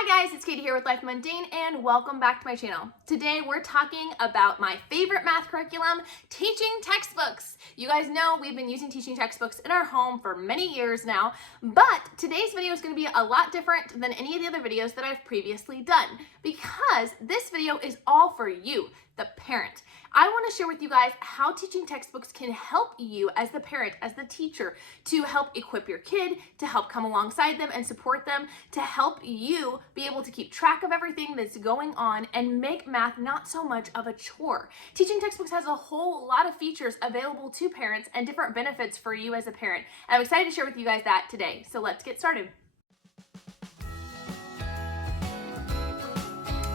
Hi guys, it's Katie here with Life Mundane and welcome back to my channel. Today we're talking about my favorite math curriculum, teaching textbooks. You guys know we've been using teaching textbooks in our home for many years now, but today's video is going to be a lot different than any of the other videos that I've previously done because this video is all for you, the parent. I want to share with you guys how teaching textbooks can help you as the parent, as the teacher, to help equip your kid, to help come alongside them and support them, to help you be able to keep track of everything that's going on and make math not so much of a chore. Teaching textbooks has a whole lot of features available to parents and different benefits for you as a parent. And I'm excited to share with you guys that today. So let's get started.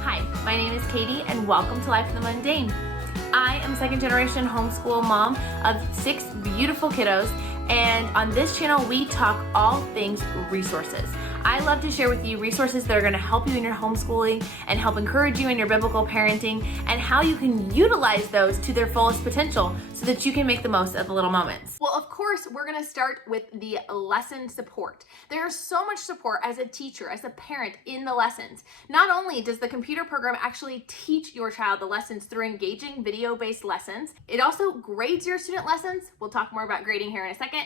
Hi, my name is Katie and welcome to Life in the Mundane. I am a second generation homeschool mom of 6 beautiful kiddos, and on this channel we talk all things resources. I love to share with you resources that are going to help you in your homeschooling and help encourage you in your biblical parenting and how you can utilize those to their fullest potential so that you can make the most of the little moments. Well, of course, we're going to start with the lesson support. There's so much support as a teacher, as a parent in the lessons. Not only does the computer program actually teach your child the lessons through engaging video-based lessons, it also grades your student lessons. We'll talk more about grading here in a second.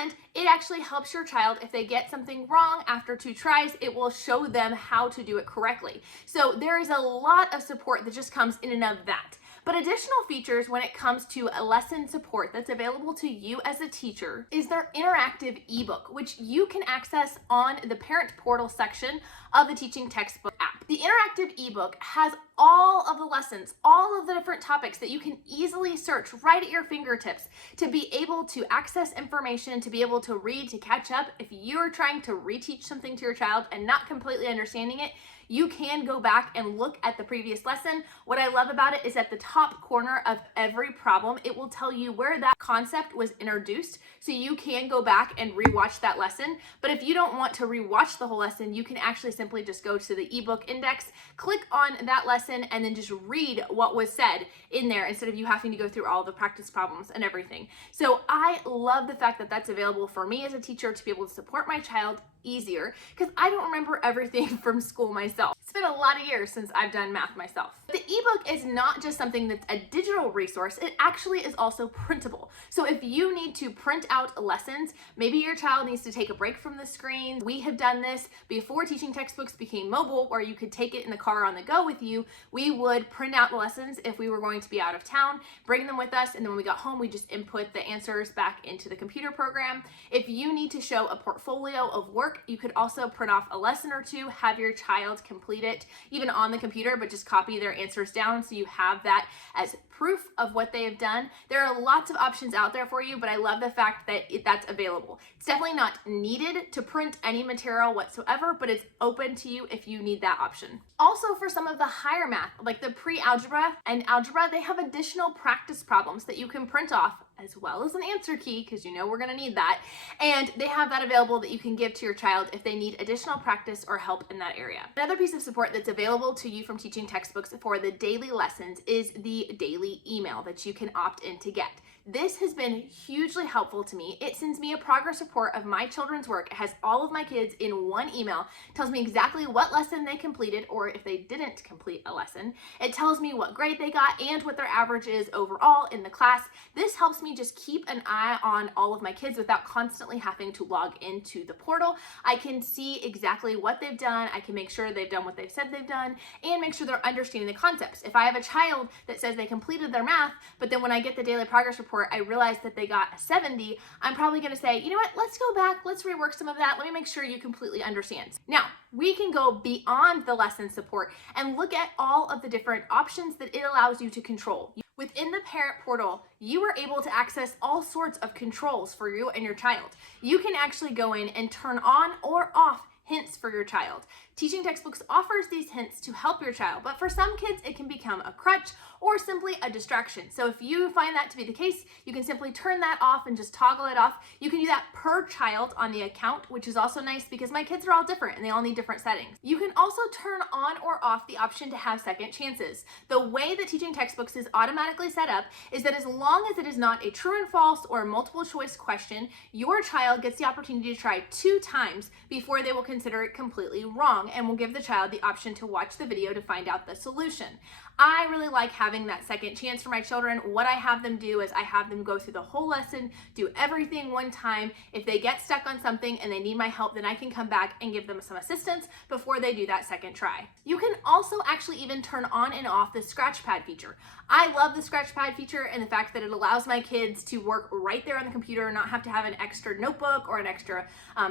And it actually helps your child if they get something wrong after 2 tries, it will show them how to do it correctly. So there is a lot of support that just comes in and of that. But additional features when it comes to a lesson support that's available to you as a teacher is their interactive ebook, which you can access on the parent portal section of the teaching textbook app. The interactive ebook has all of the lessons, all of the different topics that you can easily search right at your fingertips to be able to access information, to be able to read, to catch up. If you're trying to reteach something to your child and not completely understanding it, you can go back and look at the previous lesson. What I love about it is at the top corner of every problem, it will tell you where that concept was introduced. So you can go back and rewatch that lesson. But if you don't want to rewatch the whole lesson, you can actually simply just go to the ebook index, click on that lesson, and then just read what was said in there instead of you having to go through all the practice problems and everything. So I love the fact that that's available for me as a teacher to be able to support my child easier because I don't remember everything from school myself. It's been a lot of years since I've done math myself. The ebook is not just something that's a digital resource, it actually is also printable. So if you need to print out lessons, maybe your child needs to take a break from the screen. We have done this before teaching textbooks became mobile, where you could take it in the car on the go with you. We would print out the lessons if we were going to be out of town, bring them with us, and then when we got home, we just input the answers back into the computer program. If you need to show a portfolio of work, you could also print off a lesson or 2, have your child complete it even on the computer, but just copy their answers down so you have that as proof of what they have done. There are lots of options out there for you, but I love the fact that that's available. It's definitely not needed to print any material whatsoever, but it's open to you if you need that option. Also, for some of the higher math, like the pre-algebra and algebra, they have additional practice problems that you can print off as well as an answer key, because you know we're going to need that. And they have that available that you can give to your child if they need additional practice or help in that area. Another piece of support that's available to you from teaching textbooks for the daily lessons is the daily email that you can opt in to get. This has been hugely helpful to me. It sends me a progress report of my children's work. It has all of my kids in one email. It tells me exactly what lesson they completed or if they didn't complete a lesson. It tells me what grade they got and what their average is overall in the class. This helps me just keep an eye on all of my kids without constantly having to log into the portal. I can see exactly what they've done. I can make sure they've done what they've said they've done and make sure they're understanding the concepts. If I have a child that says they completed their math, but then when I get the daily progress report, I realize that they got a 70, I'm probably going to say, you know what, let's go back, let's rework some of that. Let me make sure you completely understand. Now, we can go beyond the lesson support and look at all of the different options that it allows you to control. Within the parent portal, you are able to access all sorts of controls for you and your child. You can actually go in and turn on or off hints for your child. Teaching textbooks offers these hints to help your child, but for some kids it can become a crutch or simply a distraction. So if you find that to be the case, you can simply turn that off and just toggle it off. You can do that per child on the account, which is also nice because my kids are all different and they all need different settings. You can also turn on or off the option to have second chances. The way that teaching textbooks is automatically set up is that as long as it is not a true and false or multiple choice question, your child gets the opportunity to try 2 times before they will consider consider it completely wrong and will give the child the option to watch the video to find out the solution. I really like having that second chance for my children. What I have them do is I have them go through the whole lesson, do everything one time. If they get stuck on something and they need my help, then I can come back and give them some assistance before they do that second try. You can also actually even turn on and off the scratch pad feature. I love the scratch pad feature and the fact that it allows my kids to work right there on the computer and not have to have an extra notebook or an extra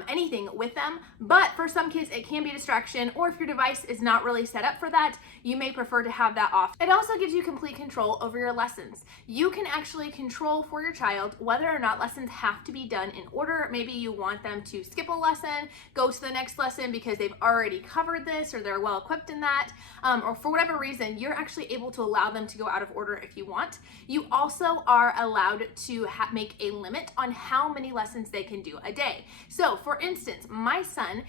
anything with them. But for some kids, it can be a distraction, or if your device is not really set up for that, you may prefer to have that off. It also gives you complete control over your lessons. You can actually control for your child whether or not lessons have to be done in order. Maybe you want them to skip a lesson, go to the next lesson because they've already covered this or they're well equipped in that, or for whatever reason, you're actually able to allow them to go out of order if you want. You also are allowed to make a limit on how many lessons they can do a day. So for instance, my son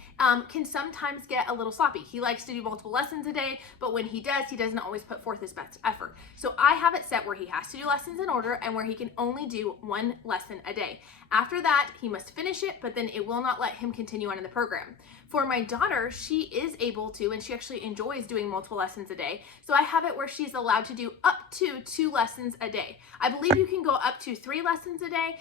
can sometimes get a little sloppy. He likes to do multiple lessons a day, but when he does, he doesn't always put forth his best effort. So I have it set where he has to do lessons in order and where he can only do one lesson a day. After that, he must finish it, but then it will not let him continue on in the program. For my daughter, she is able to, and she actually enjoys doing multiple lessons a day. So I have it where she's allowed to do up to 2 lessons a day. I believe you can go up to 3 lessons a day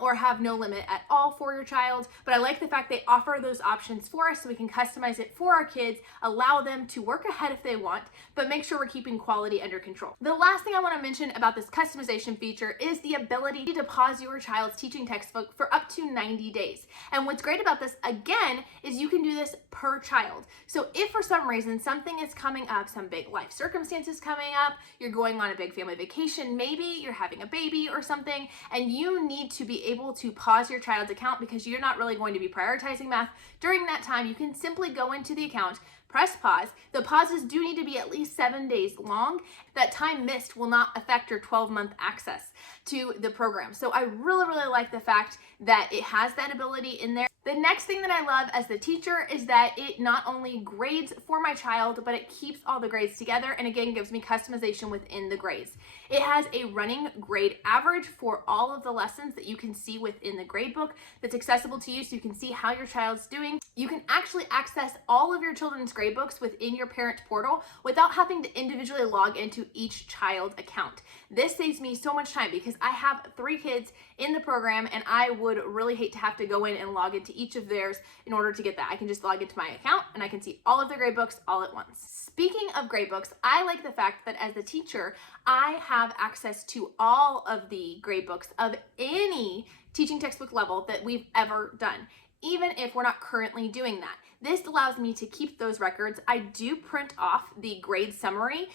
or have no limit at all for your child. But I like the fact they offer those options for us so we can customize it for our kids, allow them to work ahead if they want, but make sure we're keeping quality under control. The last thing I want to mention about this customization feature is the ability to pause your child's teaching textbook for up to 90 days. And what's great about this, again, is you can do this per child. So if for some reason something is coming up, some big life circumstances coming up, you're going on a big family vacation, maybe you're having a baby or something, and you need to be able to pause your child's account because you're not really going to be prioritizing math during that time, you can simply go into the account, press pause. The pauses do need to be at least 7 days long. That time missed will not affect your 12-month access to the program. So I really, really like the fact that it has that ability in there. The next thing that I love as the teacher is that it not only grades for my child, but it keeps all the grades together and again gives me customization within the grades. It has a running grade average for all of the lessons that you can see within the gradebook that's accessible to you so you can see how your child's doing. You can actually access all of your children's gradebooks within your parent portal without having to individually log into each child account. This saves me so much time because I have 3 kids in the program and I would really hate to have to go in and log into each of theirs in order to get that. I can just log into my account and I can see all of their gradebooks all at once. Speaking of gradebooks, I like the fact that as the teacher, I have access to all of the gradebooks of any teaching textbook level that we've ever done, even if we're not currently doing that. This allows me to keep those records. I do print off the grade summary,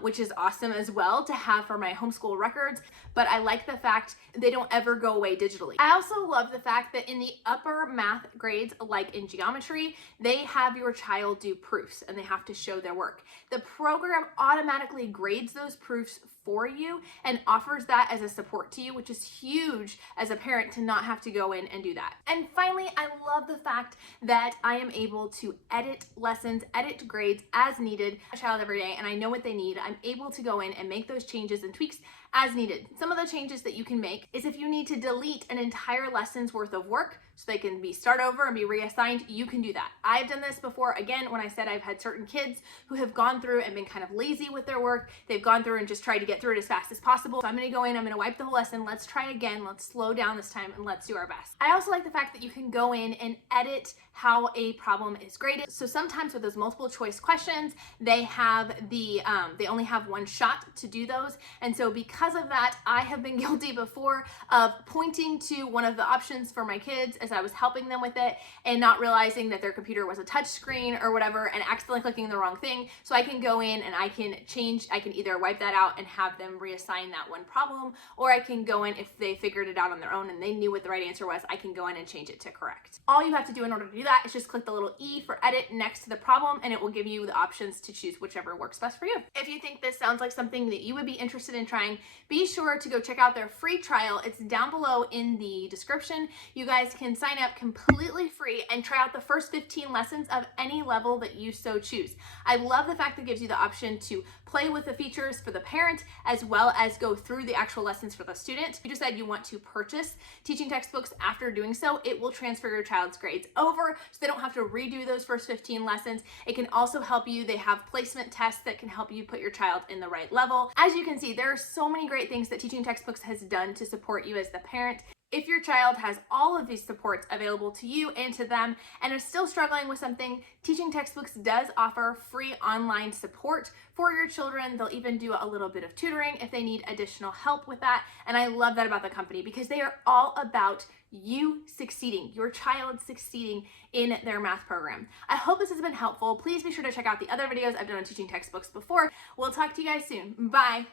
which is awesome as well to have for my homeschool records, but I like the fact they don't ever go away digitally. I also love the fact that in the upper math grades, like in geometry, they have your child do proofs and they have to show their work. The program automatically grades those proofs for you and offers that as a support to you, which is huge as a parent to not have to go in and do that. And finally, I love the fact that I am able to edit lessons, edit grades as needed, a child every day, and I know what they need. I'm able to go in and make those changes and tweaks as needed. Some of the changes that you can make is if you need to delete an entire lesson's worth of work so they can be start over and be reassigned, you can do that. I've done this before. Again, when I said I've had certain kids who have gone through and been kind of lazy with their work, they've gone through and just tried to get through it as fast as possible. So I'm gonna go in, I'm gonna wipe the whole lesson, let's try again, let's slow down this time and let's do our best. I also like the fact that you can go in and edit how a problem is graded. So sometimes with those multiple choice questions, they have they only have one shot to do those. And so because of that, I have been guilty before of pointing to one of the options for my kids as I was helping them with it and not realizing that their computer was a touch screen or whatever and accidentally clicking the wrong thing. So I can go in and I can either wipe that out and have them reassign that one problem, or I can go in if they figured it out on their own and they knew what the right answer was, I can go in and change it to correct. All you have to do in order to do that is just click the little E for edit next to the problem and it will give you the options to choose whichever works best for you. If you think this sounds like something that you would be interested in trying, be sure to go check out their free trial. It's down below in the description. You guys can can sign up completely free and try out the first 15 lessons of any level that you so choose. I love the fact that it gives you the option to play with the features for the parent as well as go through the actual lessons for the student. If you decide you want to purchase teaching textbooks after doing so, it will transfer your child's grades over so they don't have to redo those first 15 lessons. It can also help you. They have placement tests that can help you put your child in the right level. As you can see, there are so many great things that teaching textbooks has done to support you as the parent. If your child has all of these supports available to you and to them and is still struggling with something, Teaching Textbooks does offer free online support for your children. They'll even do a little bit of tutoring if they need additional help with that. And I love that about the company because they are all about you succeeding, your child succeeding in their math program. I hope this has been helpful. Please be sure to check out the other videos I've done on teaching textbooks before. We'll talk to you guys soon. Bye.